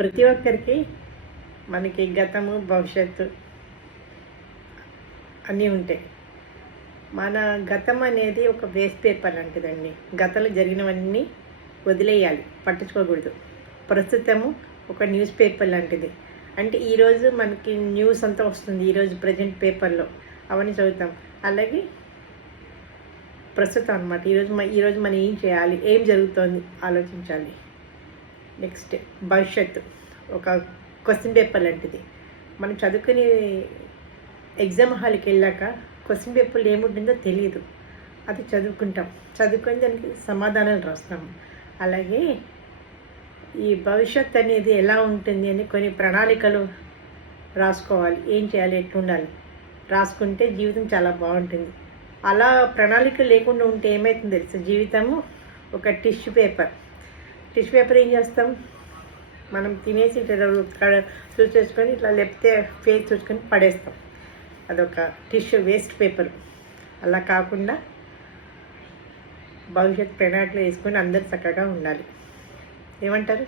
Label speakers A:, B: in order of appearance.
A: ప్రతి ఒక్కరికి మనకి గతము భవిష్యత్తు అన్నీ ఉంటాయి. మన గతం అనేది ఒక వేస్ట్ పేపర్ లాంటిదండి. గతంలో జరిగినవన్నీ వదిలేయాలి పట్టించుకోకూడదు. ప్రస్తుతము ఒక న్యూస్ పేపర్ లాంటిది. అంటే ఈరోజు మనకి న్యూస్ అంతా వస్తుంది ఈరోజు ప్రజెంట్ పేపర్లో. అవన్నీ చదువుతాం. అలాగే ప్రస్తుతం అనమాట ఈరోజు ఈరోజు మనం ఏం చేయాలి ఏం జరుగుతోంది ఆలోచించాలి. నెక్స్ట్ భవిష్యత్తు ఒక క్వశ్చన్ పేపర్ లాంటిది. మనం చదువుకుని ఎగ్జామ్ హాల్కి వెళ్ళాక క్వశ్చన్ పేపర్లు ఏముంటుందో తెలియదు అది చదువుకుంటాం. చదువుకొని దానికి సమాధానాలు రాస్తాం. అలాగే ఈ భవిష్యత్ అనేది ఎలా ఉంటుంది అని కొన్ని ప్రణాళికలు రాసుకోవాలి. ఏం చేయాలి ఎట్లుండాలి రాసుకుంటే జీవితం చాలా బాగుంటుంది. అలా ప్రణాళిక లేకుండా ఉంటే ఏమవుతుంది తెలుసు? జీవితము ఒక టిష్యూ పేపర్. టిష్యూ పేపర్ ఏం చేస్తాం? మనం తినేసి ఇట్లా కడ- చూసేసుకొని ఇట్లా లేకపోతే ఫేస్ చూసుకొని పడేస్తాం. అదొక టిష్యూ వేస్ట్ పేపర్. అలా కాకుండా భవిష్యత్ ప్రణాళికలు వేసుకొని అందరు చక్కగా ఉండాలి. ఏమంటారు?